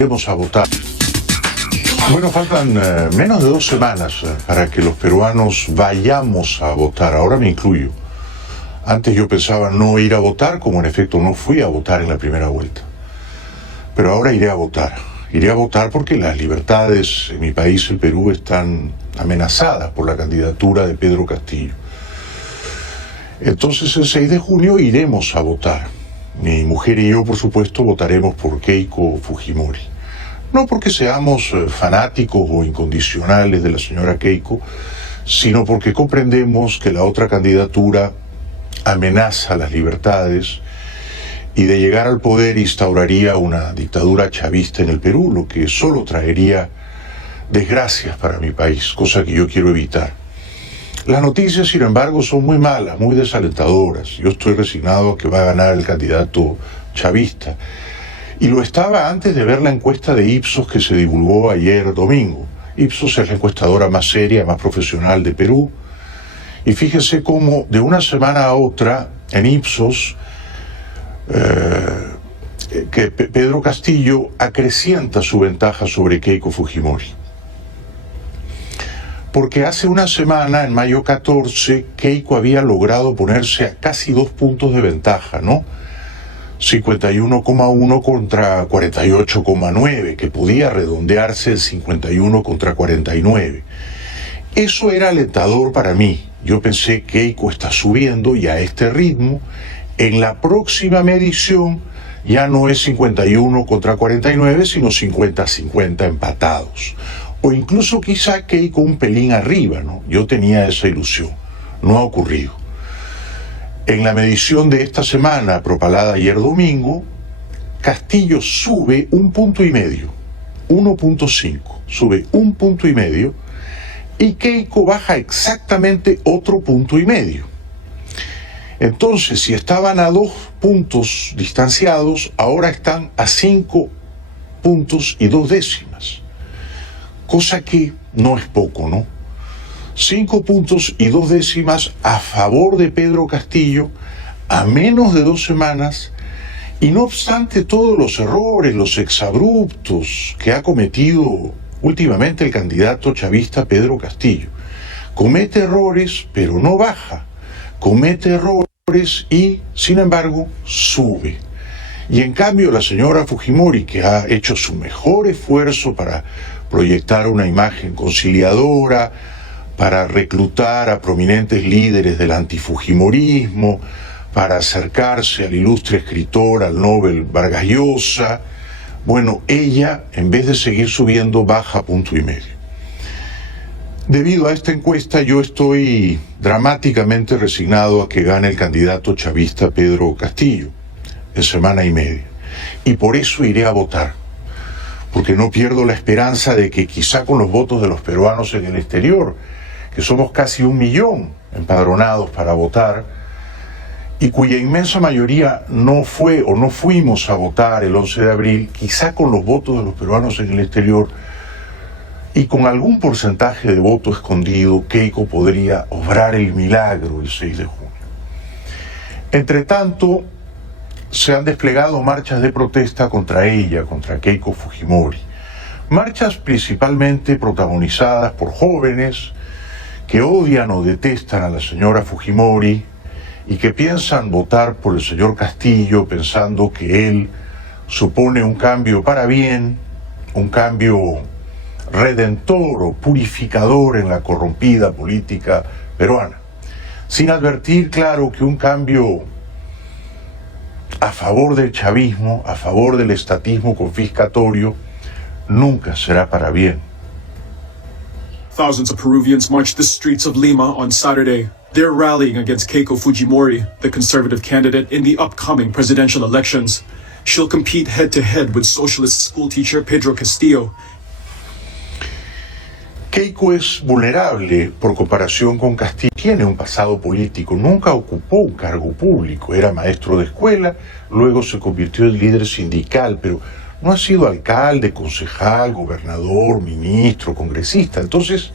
iremos a votar. Bueno, faltan menos de 2 semanas para que los peruanos vayamos a votar. Ahora me incluyo. Antes yo pensaba no ir a votar, como en efecto no fui a votar en la primera vuelta. Pero ahora iré a votar. Iré a votar porque las libertades en mi país, el Perú, están amenazadas por la candidatura de Pedro Castillo. Entonces el 6 de junio iremos a votar. Mi mujer y yo, por supuesto, votaremos por Keiko Fujimori. No porque seamos fanáticos o incondicionales de la señora Keiko, sino porque comprendemos que la otra candidatura amenaza las libertades y de llegar al poder instauraría una dictadura chavista en el Perú, lo que solo traería desgracias para mi país, cosa que yo quiero evitar. Las noticias, sin embargo, son muy malas, muy desalentadoras. Yo estoy resignado a que va a ganar el candidato chavista. Y lo estaba antes de ver la encuesta de Ipsos que se divulgó ayer domingo. Ipsos es la encuestadora más seria, más profesional de Perú. Y fíjese cómo de una semana a otra, en Ipsos, que Pedro Castillo acrecienta su ventaja sobre Keiko Fujimori. Porque hace una semana, en mayo 14, Keiko había logrado ponerse a casi 2 puntos de ventaja, ¿no? 51,1 contra 48,9, que podía redondearse en 51 contra 49. Eso era alentador para mí. Yo pensé que Keiko está subiendo y a este ritmo, en la próxima medición ya no es 51 contra 49, sino 50-50 empatados. O incluso quizá Keiko un pelín arriba, ¿no? Yo tenía esa ilusión. No ha ocurrido. En la medición de esta semana, propalada ayer domingo, Castillo sube 1,5 puntos, 1,5, sube 1,5 puntos, y Keiko baja exactamente otro 1,5 puntos. Entonces, si estaban a 2 puntos distanciados, ahora están a 5 puntos y 2 décimas. Cosa que no es poco, ¿no? 5 puntos y 2 décimas a favor de Pedro Castillo a menos de 2 semanas, y no obstante todos los errores, los exabruptos que ha cometido últimamente el candidato chavista Pedro Castillo. Comete errores, pero no baja. Comete errores y, sin embargo, sube. Y en cambio la señora Fujimori, que ha hecho su mejor esfuerzo para proyectar una imagen conciliadora, para reclutar a prominentes líderes del antifujimorismo, para acercarse al ilustre escritor, al Nobel Vargas Llosa, bueno, ella, en vez de seguir subiendo, baja 1,5 puntos. Debido a esta encuesta, yo estoy dramáticamente resignado a que gane el candidato chavista Pedro Castillo en semana y media. Y por eso iré a votar, porque no pierdo la esperanza de que quizá con los votos de los peruanos en el exterior, que somos casi 1 millón empadronados para votar, y cuya inmensa mayoría no fue o no fuimos a votar el 11 de abril, quizá con los votos de los peruanos en el exterior y con algún porcentaje de voto escondido, Keiko podría obrar el milagro el 6 de junio. Entre tanto, se han desplegado marchas de protesta contra ella, contra Keiko Fujimori. Marchas principalmente protagonizadas por jóvenes que odian o detestan a la señora Fujimori y que piensan votar por el señor Castillo pensando que él supone un cambio para bien, un cambio redentor o purificador en la corrompida política peruana, sin advertir, claro, que un cambio a favor del chavismo, a favor del estatismo confiscatorio, nunca será para bien. Thousands of Peruvians marched the streets of Lima on Saturday. They're rallying against Keiko Fujimori, the conservative candidate in the upcoming presidential elections. She'll compete head-to-head with socialist schoolteacher Pedro Castillo. Keiko es vulnerable por comparación con Castillo. Tiene un pasado político, nunca ocupó un cargo público, era maestro de escuela, luego se convirtió en líder sindical, pero no ha sido alcalde, concejal, gobernador, ministro, congresista. Entonces,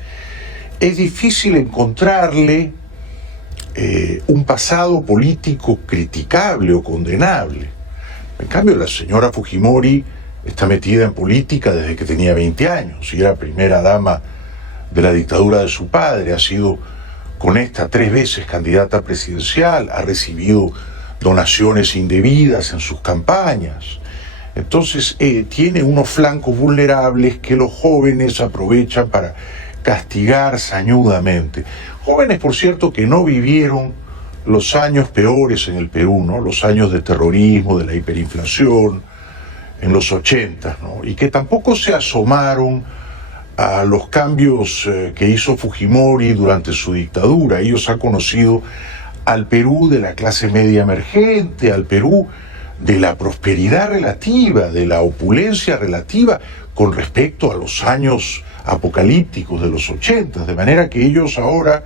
es difícil encontrarle un pasado político criticable o condenable. En cambio, la señora Fujimori está metida en política desde que tenía 20 años y era primera dama de la dictadura de su padre, ha sido con esta 3 veces candidata presidencial, ha recibido donaciones indebidas en sus campañas. Entonces tiene unos flancos vulnerables que los jóvenes aprovechan para castigar sañudamente. Jóvenes, por cierto, que no vivieron los años peores en el Perú, ¿no? Los años de terrorismo, de la hiperinflación, en los 80, ¿no? Y que tampoco se asomaron a los cambios que hizo Fujimori durante su dictadura. Ellos han conocido al Perú de la clase media emergente, al Perú de la prosperidad relativa, de la opulencia relativa con respecto a los años apocalípticos de los 80, de manera que ellos ahora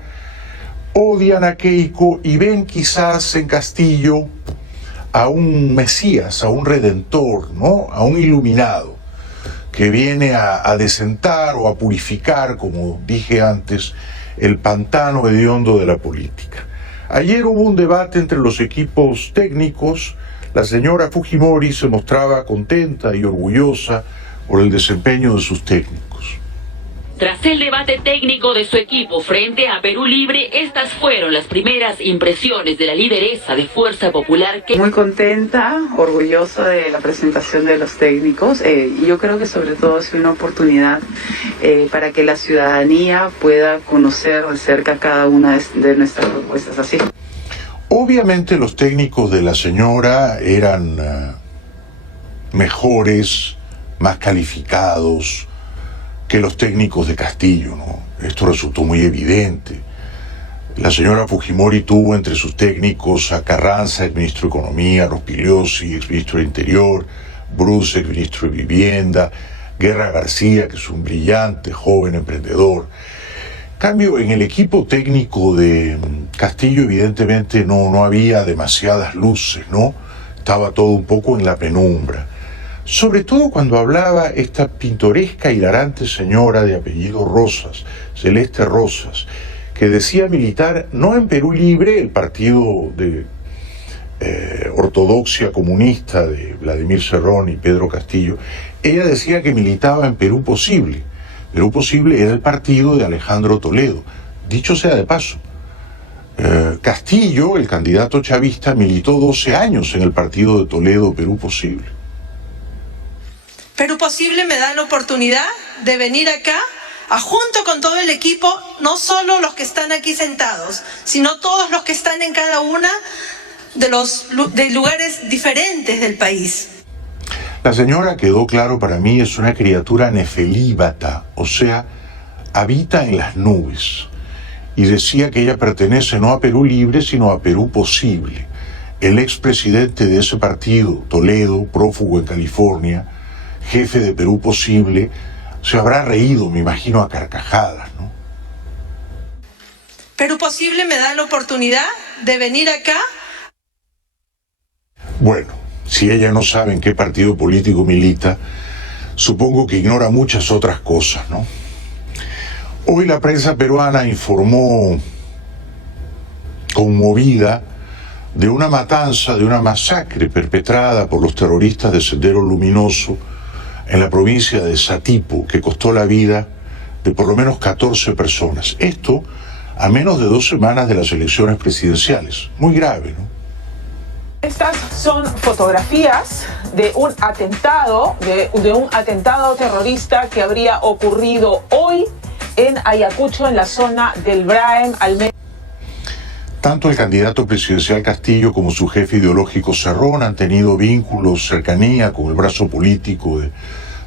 odian a Keiko y ven quizás en Castillo a un Mesías, a un redentor, ¿no? A un iluminado que viene a desentar o a purificar, como dije antes, el pantano hediondo de la política. Ayer hubo un debate entre los equipos técnicos. La señora Fujimori se mostraba contenta y orgullosa por el desempeño de sus técnicos. Tras el debate técnico de su equipo frente a Perú Libre, estas fueron las primeras impresiones de la lideresa de Fuerza Popular. Muy contenta, orgullosa de la presentación de los técnicos. Yo creo que sobre todo es una oportunidad para que la ciudadanía pueda conocer de cerca cada una de nuestras propuestas. Así. Obviamente los técnicos de la señora eran mejores, más calificados que los técnicos de Castillo, ¿no? Esto resultó muy evidente. La señora Fujimori tuvo entre sus técnicos a Carranza, el ministro de Economía, Rospigliosi, ex ministro de Interior, Bruce, ex ministro de Vivienda, Guerra García, que es un brillante joven emprendedor. En cambio, en el equipo técnico de Castillo, evidentemente no había demasiadas luces, ¿no? Estaba todo un poco en la penumbra. Sobre todo cuando hablaba esta pintoresca, hilarante señora de apellido Rosas, Celeste Rosas, que decía militar no en Perú Libre, el partido de ortodoxia comunista de Vladimir Cerrón y Pedro Castillo. Ella decía que militaba en Perú Posible. Perú Posible era el partido de Alejandro Toledo. Dicho sea de paso, Castillo, el candidato chavista, militó 12 años en el partido de Toledo, Perú Posible. Perú Posible me da la oportunidad de venir acá, junto con todo el equipo, no solo los que están aquí sentados, sino todos los que están en cada una de lugares diferentes del país. La señora, quedó claro para mí, es una criatura nefelíbata, o sea, habita en las nubes. Y decía que ella pertenece no a Perú Libre, sino a Perú Posible. El expresidente de ese partido, Toledo, prófugo en California, jefe de Perú Posible, se habrá reído, me imagino, a carcajadas, ¿no? Perú Posible me da la oportunidad de venir acá. Bueno, si ella no sabe en qué partido político milita, supongo que ignora muchas otras cosas, ¿no? Hoy la prensa peruana informó, conmovida, de una matanza, de una masacre perpetrada por los terroristas de Sendero Luminoso en la provincia de Satipo, que costó la vida de por lo menos 14 personas. Esto a menos de 2 semanas de las elecciones presidenciales. Muy grave, ¿no? Estas son fotografías de un atentado, de un atentado terrorista que habría ocurrido hoy en Ayacucho, en la zona del Braem, Almeida. Tanto el candidato presidencial Castillo como su jefe ideológico Cerrón han tenido vínculos, cercanía con el brazo político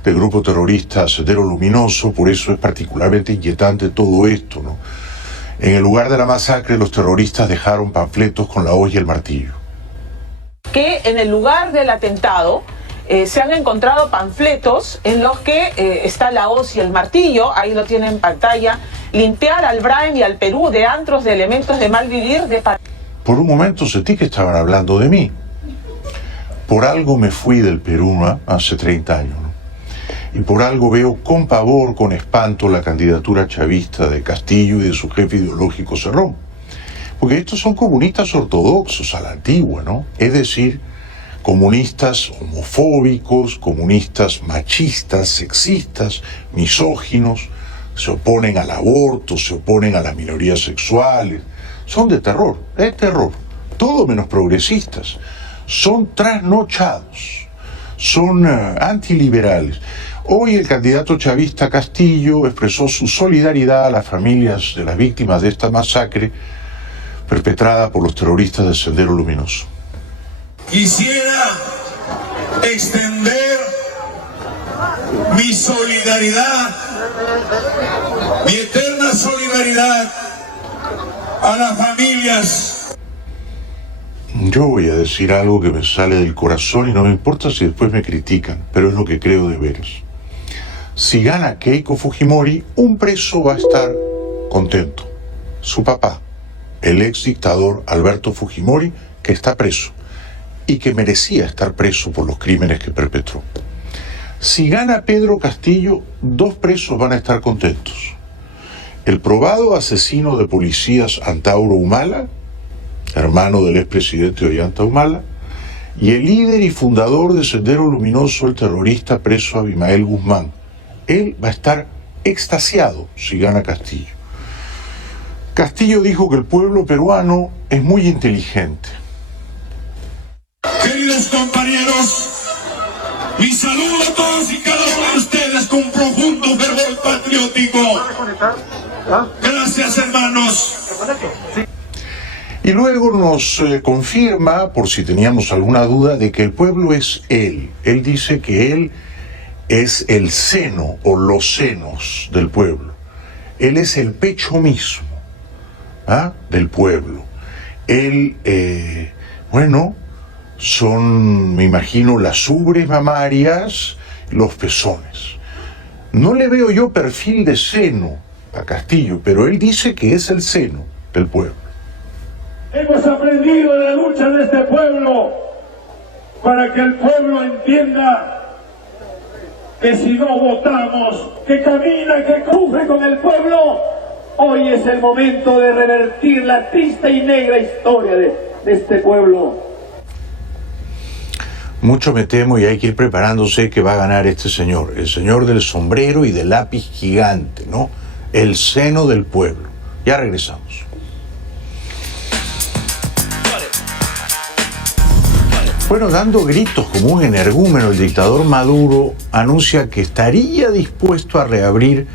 del grupo terrorista Sendero Luminoso. Por eso es particularmente inquietante todo esto, ¿no? En el lugar de la masacre, los terroristas dejaron panfletos con la hoz y el martillo. Que en el lugar del atentado se han encontrado panfletos en los que está la hoz y el martillo, ahí lo tienen en pantalla. Limpiar al Braem y al Perú de antros, de elementos de mal vivir, de... Por un momento sentí que estaban hablando de mí. Por algo me fui del Perú, ¿no? Hace 30 años, ¿no? Y por algo veo con pavor, con espanto, la candidatura chavista de Castillo y de su jefe ideológico Cerrón. Porque estos son comunistas ortodoxos a la antigua, ¿no? Es decir, comunistas homofóbicos, comunistas machistas, sexistas, misóginos, se oponen al aborto, se oponen a las minorías sexuales. Son de terror, es terror. Todo menos progresistas. Son trasnochados, son antiliberales. Hoy el candidato chavista Castillo expresó su solidaridad a las familias de las víctimas de esta masacre perpetrada por los terroristas del Sendero Luminoso. Quisiera extender mi solidaridad, mi eterna solidaridad a las familias. Yo voy a decir algo que me sale del corazón y no me importa si después me critican, pero es lo que creo de veras. Si gana Keiko Fujimori, un preso va a estar contento. Su papá, el ex dictador Alberto Fujimori, que está preso y que merecía estar preso por los crímenes que perpetró. Si gana Pedro Castillo, 2 presos van a estar contentos. El probado asesino de policías Antauro Humala, hermano del expresidente Ollanta Humala, y el líder y fundador de Sendero Luminoso, el terrorista preso Abimael Guzmán. Él va a estar extasiado si gana Castillo. Castillo dijo que el pueblo peruano es muy inteligente. Queridos compañeros, mi saludo a todos y cada uno de ustedes con profundo fervor patriótico. Gracias, hermanos. Y luego nos confirma, por si teníamos alguna duda, de que el pueblo es él. Él dice que él es el seno o los senos del pueblo. Él es el pecho mismo del pueblo. Él, son, me imagino, las ubres mamarias, los pezones. No le veo yo perfil de seno a Castillo, pero él dice que es el seno del pueblo. Hemos aprendido de la lucha de este pueblo para que el pueblo entienda que si no votamos, que camina, que cruce con el pueblo, hoy es el momento de revertir la triste y negra historia de este pueblo. Mucho me temo y hay que ir preparándose que va a ganar este señor, el señor del sombrero y del lápiz gigante, ¿no? El seno del pueblo. Ya regresamos. Bueno, dando gritos como un energúmeno, el dictador Maduro anuncia que estaría dispuesto a reabrir